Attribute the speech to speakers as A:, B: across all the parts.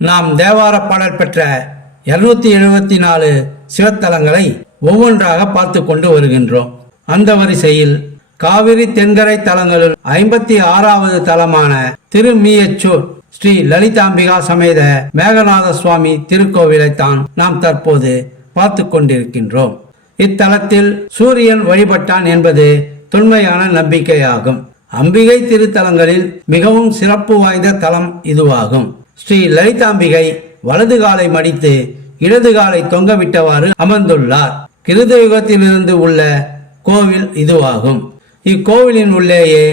A: நாம் தேவார பாடல் பெற்ற இருநூத்தி எழுபத்தி நாலு சிவத்தலங்களை ஒவ்வொன்றாக பார்த்து கொண்டு வருகின்றோம். அந்த வரிசையில் காவிரி தென்கரை தலங்களுள் ஐம்பத்தி ஆறாவது தலமான திருமீயச்சூர் ஸ்ரீ லலிதாம்பிகா சமேத மேகநாத சுவாமி திருக்கோவிலை தான் நாம் தற்போது பார்த்து கொண்டிருக்கின்றோம். இத்தலத்தில் சூரியன் வழிபட்டான் என்பது தொன்மையான நம்பிக்கையாகும். அம்பிகை திருத்தலங்களில் மிகவும் சிறப்பு வாய்ந்த தலம் இதுவாகும். ஸ்ரீ லலிதாம்பிகை வலது காலை மடித்து இடது காலை தொங்கவிட்டவாறு அமர்ந்துள்ளார். கிருத யுகத்திலிருந்து உள்ள கோவில் இதுவாகும். இக்கோவிலின் உள்ளேயே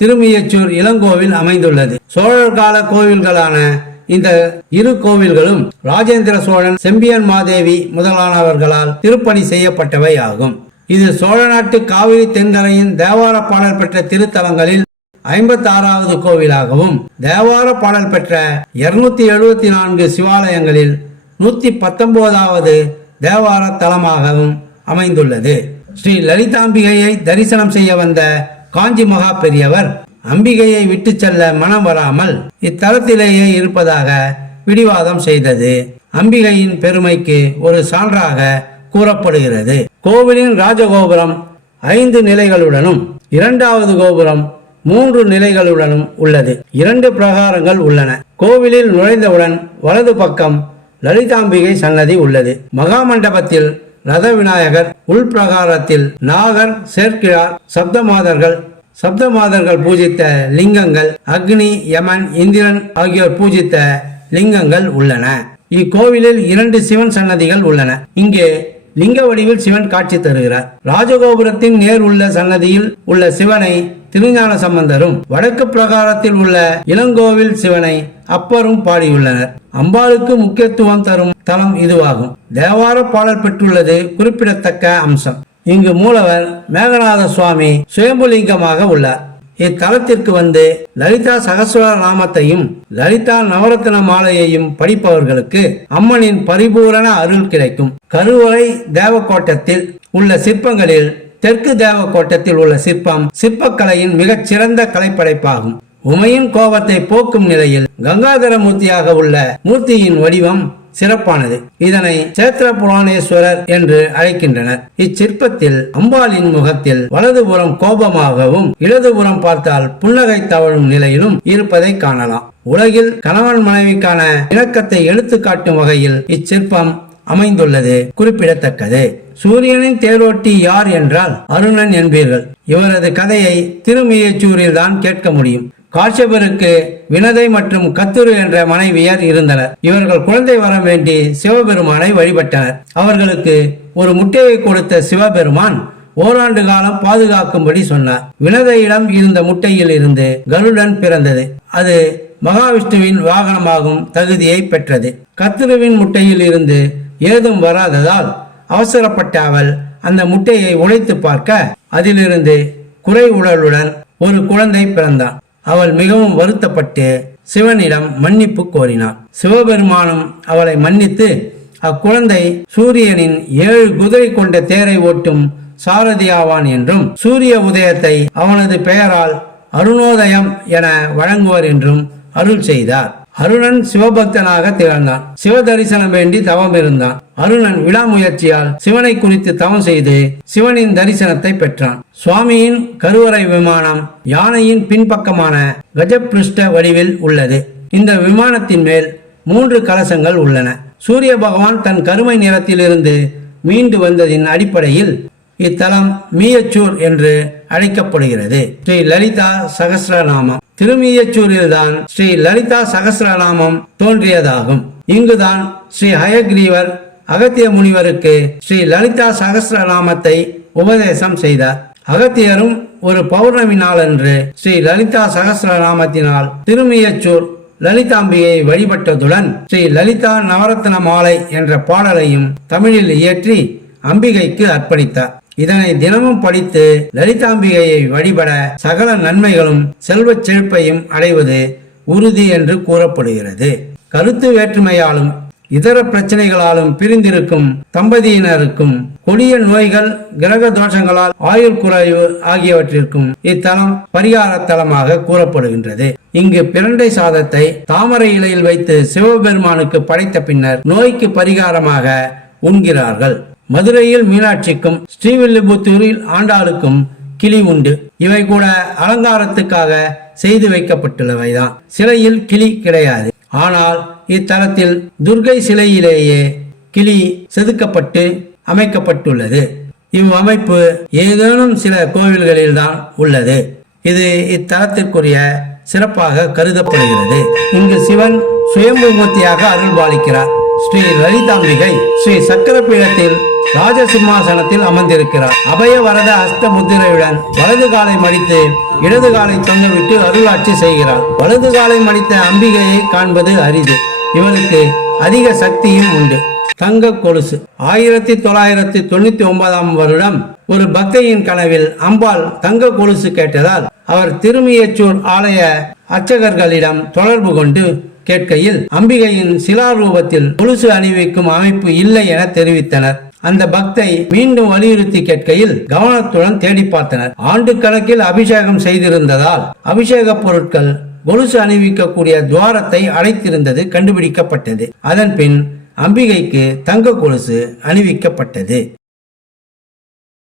A: திருமியச்சூர் இளங்கோவில் அமைந்துள்ளது. சோழர் கால கோவில்களான இந்த இரு கோவில்களும் ராஜேந்திர சோழன் செம்பியன் மாதேவி முதலானவர்களால் திருப்பணி செய்யப்பட்டவை ஆகும் இது சோழ நாட்டு காவிரி தென்கரையின் தேவார பாடல் பெற்ற திருத்தலங்களில் ஐம்பத்தாறாவது கோவிலாகவும் தேவார பாடல் பெற்ற இருநூத்தி எழுபத்தி நான்கு சிவாலயங்களில் நூத்தி பத்தொன்பதாவது தேவார தலமாகவும் அமைந்துள்ளது. ஸ்ரீ லலிதாம்பிகையை தரிசனம் செய்ய வந்த காஞ்சி மகா பெரியவர் அம்பிகையை விட்டு செல்ல மனம் வராமல் இத்தலத்திலேயே இருப்பதாக பிடிவாதம் செய்தது. அம்பிகையின் பெருமைக்கு ஒரு சான்றாக கூறப்படுகிறது. கோவிலின் ராஜகோபுரம் ஐந்து நிலைகளுடனும் இரண்டாவது கோபுரம் மூன்று நிலைகளுடனும் உள்ளது. இரண்டு பிரகாரங்கள் உள்ளன. கோவிலில் நுழைந்தவுடன் வலது பக்கம் லலிதாம்பிகை சன்னதி உள்ளது. மகாமண்டபத்தில் ரத விநாயகர் உள்பிரகாரத்தில் நாகர் சேர்க்கிறார் சப்தமாதர்கள் சப்தமாதர்கள் பூஜித்த லிங்கங்கள் அக்னி யமன் இந்திரன் ஆகியோர் பூஜித்த லிங்கங்கள் உள்ளன. இக்கோவிலில் இரண்டு சிவன் சன்னதிகள் உள்ளன. இங்கே லிங்க வடிவில் சிவன் காட்சி தருகிறார். ராஜகோபுரத்தின் நேர் உள்ள சன்னதியில் உள்ள சிவனை திருஞான சம்பந்தரும் வடக்கு பிரகாரத்தில் உள்ள இளங்கோவில் சிவனை அப்பரும் பாடியுள்ளனர். அம்பாளுக்கு முக்கியத்துவம் தரும் தலம் இதுவாகும். தேவார பாடல் பெற்றுள்ளது குறிப்பிடத்தக்க அம்சம். இங்கு மூலவர் மேகநாத சுவாமி சுயம்புலிங்கமாக உள்ளார். இத்தலத்திற்கு வந்து லலிதா சகஸ்வர நாமத்தையும் லலிதா நவரத்ன மாலையையும் படிப்பவர்களுக்கு அம்மனின் பரிபூரண அருள் கிடைக்கும். கருவறை தேவக்கோட்டத்தில் உள்ள சிற்பங்களில் தெற்கு தேவக்கோட்டத்தில் உள்ள சிற்பம் சிற்பக்கலையின் மிகச் சிறந்த கலைப்படைப்பாகும். உமையின் கோபத்தை போக்கும் நிலையில் கங்காதர மூர்த்தியாக உள்ள மூர்த்தியின் வடிவம் சிறப்பானது. இதனை சேத்திர புராணேஸ்வரர் என்று அழைக்கின்றனர். இச்சிற்பத்தில் அம்பாளின் முகத்தில் வலதுபுறம் கோபமாகவும் இடதுபுறம் பார்த்தால் புன்னகை தவழும் நிலையிலும் இருப்பதை காணலாம். உலகில் கணவன் மனைவிக்கான இணக்கத்தை எடுத்துக்காட்டும் வகையில் இச்சிற்பம் அமைந்துள்ளது. குறிப்பிடத்தக்கது. சூரியனின் தேரோட்டி யார் என்றால் அருணன் என்பீர்கள். இவரது கதையை திருமியச்சூரில் தான் கேட்க முடியும். காட்சபருக்கு வினதை மற்றும் கத்துரு என்ற மனைவியர் இருந்தனர். இவர்கள் குழந்தை வரம் வேண்டி சிவபெருமானை வழிபட்டனர். அவர்களுக்கு ஒரு முட்டையை கொடுத்த சிவபெருமான் ஓராண்டு காலம் பாதுகாக்கும்படி சொன்னார். வினதையிடம் இருந்த முட்டையில் இருந்து கருடன் பிறந்தது. அது மகாவிஷ்ணுவின் வாகனமாகும் தகுதியை பெற்றது. கத்துருவின் முட்டையில் இருந்து ஏதும் வராததால் அவசரப்பட்ட அவள் அந்த முட்டையை உடைத்து பார்க்க அதிலிருந்து குறை உடலுடன் ஒரு குழந்தை பிறந்தான். அவள் மிகவும் வருத்தப்பட்டு சிவனிடம் மன்னிப்பு கோரினாள் சிவபெருமானும் அவளை மன்னித்து அக்குழந்தை சூரியனின் ஏழு குதிரை கொண்ட தேரை ஓட்டும் சாரதியாவான் என்றும் சூரிய உதயத்தை அவனது பெயரால் அருணோதயம் என வழங்குவர் என்றும் அருள் செய்தார். அருணன் சிவபக்தனாக திகழ்ந்தான். சிவ தரிசனம் வேண்டி தவம் இருந்தான். அருணன் விடாமுயற்சியால் சிவனை குறித்து தவம் செய்து சிவனின் தரிசனத்தை பெற்றான். சுவாமியின் கருவறை விமானம் யானையின் பின்பக்கமான கஜபிருஷ்ட வடிவில் உள்ளது. இந்த விமானத்தின் மேல் மூன்று கலசங்கள் உள்ளன. சூரிய பகவான் தன் கருமை நிறத்திலிருந்து மீண்டு வந்ததின் அடிப்படையில் இத்தலம் மீயச்சூர் என்று அழைக்கப்படுகிறது. ஸ்ரீ லலிதா சகசிரநாமம். திருமீயச்சூரில்தான் ஸ்ரீ லலிதா சகஸ்ரநாமம் தோன்றியதாகும். இங்குதான் ஸ்ரீ ஹயக்ரீவர் அகத்திய முனிவருக்கு ஸ்ரீ லலிதா சகசிரநாமத்தை உபதேசம் செய்தார். அகத்தியரும் ஒரு பௌர்ணமி நாளன்று ஸ்ரீ லலிதா சகசிரநாமத்தினால் திருமியச்சூர் லலிதாம்பிகையை வழிபட்டதுடன் ஸ்ரீ லலிதா நவரத்ன மாலை என்ற பாடலையும் தமிழில் இயற்றி அம்பிகைக்கு அர்ப்பணித்தார். இதனை தினமும் படித்து லலிதாம்பிகையை வழிபட சகல நன்மைகளும் செல்வச் செழிப்பையும் அடைவது உறுதி என்று கூறப்படுகிறது. கருத்து வேற்றுமையாலும் இதர பிரச்சனைகளாலும் பிரிந்திருக்கும் தம்பதியினருக்கும் கொடிய நோய்கள் கிரக தோஷங்களால் ஆயுள் குறைவு ஆகியவற்றிற்கும் இத்தலம் பரிகார தலமாக கூறப்படுகின்றது. இங்கு பிரண்டை சாதத்தை தாமரை இலையில் வைத்து சிவபெருமானுக்கு படைத்த பின்னர் நோய்க்கு பரிகாரமாக உண்கிறார்கள். மதுரையில் மீனாட்சிக்கும் ஸ்ரீவில்லிபுத்தூரில் ஆண்டாளுக்கும் கிளி உண்டு. இவை கூட அலங்காரத்துக்காக செய்து வைக்கப்பட்டுள்ளவைதான். சிலையில் கிளி கிடையாது. ஆனால் இத்தலத்தில் துர்கை சிலையிலேயே கிளி செதுக்கப்பட்டு அமைக்கப்பட்டுள்ளது. இவ்வமைப்பு ஏதேனும் சில கோவில்களில்தான் உள்ளது. இது இத்தலத்திற்குரிய சிறப்பாக கருதப்படுகிறது. இங்கு சிவன் சுயம்புமூர்த்தியாக அருள்பாலிக்கிறார். ஸ்ரீ லலிதாம்பிகை ஸ்ரீ சக்கரபீடத்தில் ராஜசிம்மாசனத்தில் அமர்ந்திருக்கிறார். அபய வரத அஸ்த முத்திரையுடன் வலது காலை மடித்து இடது காலை தொங்கவிட்டு அருளாட்சி செய்கிறார். வலது காலை மடித்த அம்பிகையை காண்பது அரிது. இவளுக்கு அதிக சக்தியும் உண்டு. தங்க கொலுசு. ஆயிரத்தி தொள்ளாயிரத்தி தொண்ணூத்தி ஒன்பதாம் வருடம் ஒரு பக்தையின் கனவில் அம்பாள் தங்க கொலுசு கேட்டதால் அவர் திருமியச்சூர் ஆலய அர்ச்சகர்களிடம் தொடர்பு கொண்டு கேட்கையில் அம்பிகையின் சிலாரூபத்தில் கொலுசு அணிவிக்கும் அமைப்பு இல்லை என தெரிவித்தனர். அந்த பக்தை மீண்டும் வலியுறுத்தி கேட்கையில் கவனத்துடன் தேடி பார்த்தனர். ஆண்டு கணக்கில் அபிஷேகம் செய்திருந்ததால் அபிஷேக பொருட்கள் கொலுசு அணிவிக்கக்கூடிய துவாரத்தை அடைத்திருந்தது கண்டுபிடிக்கப்பட்டது. அதன் பின் அம்பிகைக்கு தங்க கொலுசு அணிவிக்கப்பட்டது.